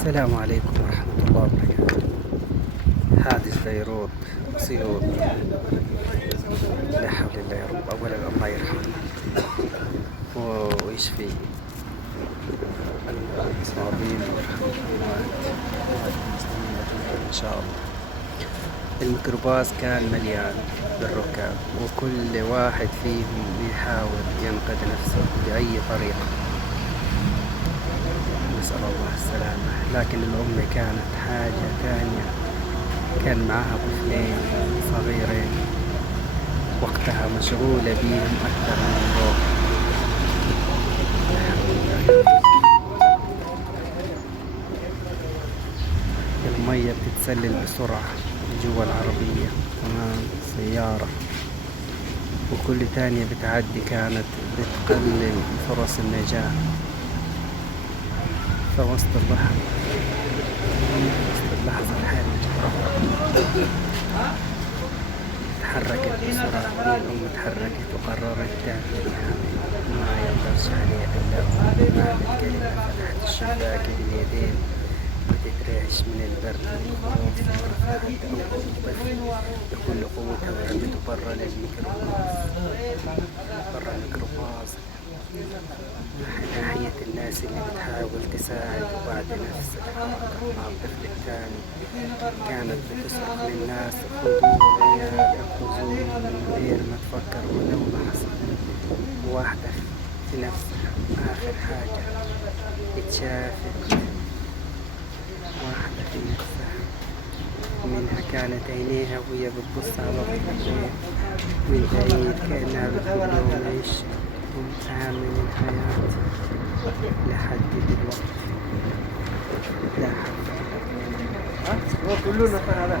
السلام عليكم ورحمة الله وبركاته. حادث بيروت سيوط، لا حول الله يا رب. أولا الله يرحمه ويشفي المصابين ويرحم الأموات المسلمين جميعا إن شاء الله. الميكروباص كان مليان بالركاب وكل واحد فيهم يحاول ينقذ نفسه بأي طريقة، نسأل الله السلامة. لكن الأم كانت حاجة ثانية، كان معها طفلين صغيرين، وقتها مشغولة بيهم أكثر من الروح. المية بتتسلل بسرعة جوا العربية، تمام، سيارة، وكل ثانية بتعدي كانت بتقلل فرص النجاة. فوسط البحر، وسط اللحظة الحرجة، تحركت بسرعة. الأم تحركت وقررت تعمل ما يقدرش عليه إلا هو. عملت كلمة، فتحت الشباك باليدين وتترعش من البرد والخوف، ورفعت أول بكل قوتها ورمته برا الميكروباص ناحية الناس اللي بتحاول تساعد. وبعد نفس الحركة مع الطفل الثاني كانت بتصرخ للناس: خذوا العيال، انقذوهم، من غير ما تفكر ولو لحظة واحدة في نفسها. آخر حاجة اتشافت واحدة في نفسها منها كانت عينيها وهي بتبص على الطفلين من بعيد، كأنها بتقول لهم: عيش أهم من الحياة لحد دلوقتي. لا حول ولا قوة إلا بالله.